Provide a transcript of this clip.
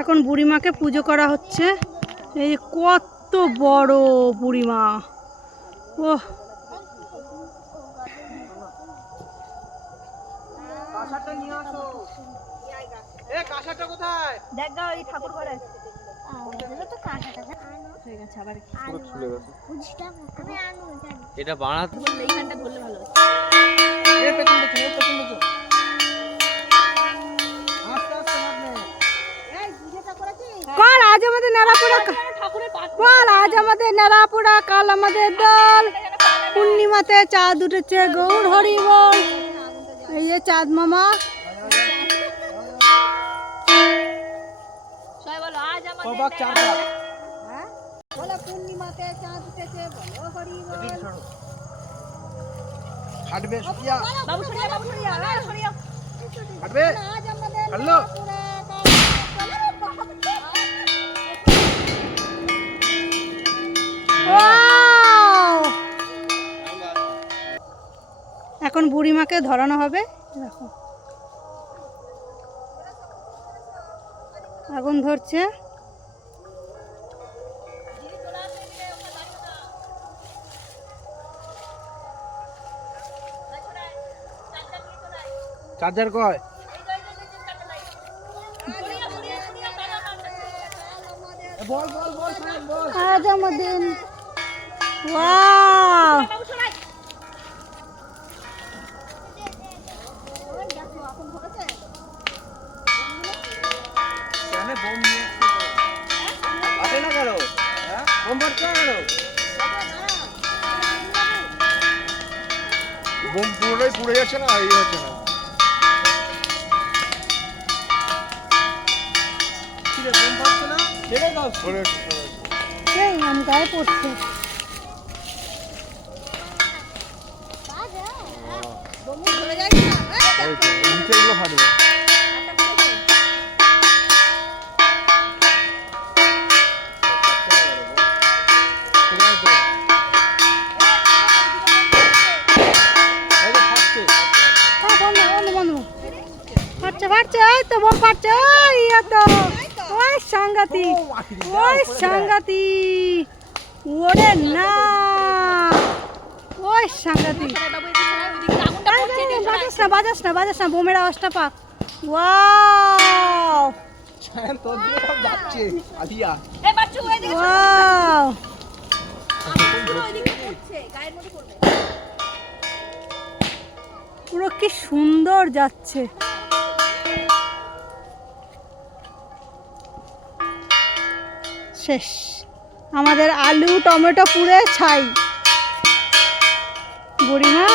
এখন বুড়িমাকে পুজো করা হচ্ছে। এই কত বড় বুড়িমা! ওহ, কাঁসাটা নিয়ে আসো। এ কাঁসাটা কোথায়? দেখ গা ওই ঠাকুর ঘরে তো কাঁসাটা হয়ে গেছে আবার পুরো খুলে গেছে। এটা বানাতে ধরলে এইখানটা ধরলে ভালো হতো। এ পেছন পেছন আস্তে আস্তে মারবে। এই ভিডিওটা করেছিস? কাল আজ আমাদের নারাপুরা, কাল আজ আমাদের নারাপুরা, কাল আমাদের দল। পূর্ণিমাতে চাঁদ উঠেছে, গৌর হরি বল। এই যে চাঁদ মামা, সবাক চারটা। হ্যাঁ বলো পূর্ণিমাতে চাঁদ উঠেছে, বলো হরি বল। হাঁটবে সুকিয়া। বাবু সরিয়া, বাবু সরিয়া, সরিয়া। হাঁটবে। আজ আমাদের হ্যালো। এখন বুড়িমাকে ধরানো হবে। দেখো আগুন ধরছে। চার্জার কয়? বল বল বল বল। আজ আমাদের ওয়াও, কেন বোম নিয়ে আসে না কেন? হ্যাঁ বোম ফাটছে না কেন? বোম পুরোটাই পুড়ে যাচ্ছে না, এই হচ্ছে না। কি রে বোম ফাটছে না? ছেড়ে দাও। সরে এই আম গায়ে পড়ছে। নিচেগুলো ফাটবে। ফাটছে ফাটছে, এই তো বোম ফাটছে। ওই তো ওই সাংঘাতিক, ওই সাংঘাতিক। ওরে না, ওই সাংঘাতিক। বাজাস না বাজাস না বাজাস না, বোমের আওয়াজটা পা। ওয়াও তোর দিয়ে সব যাচ্ছে আলিয়া। ওয়াও, পুরো কি সুন্দর যাচ্ছে। শেষ আমাদের আলু টমেটো পুড়ে ছাই। বুড়িমা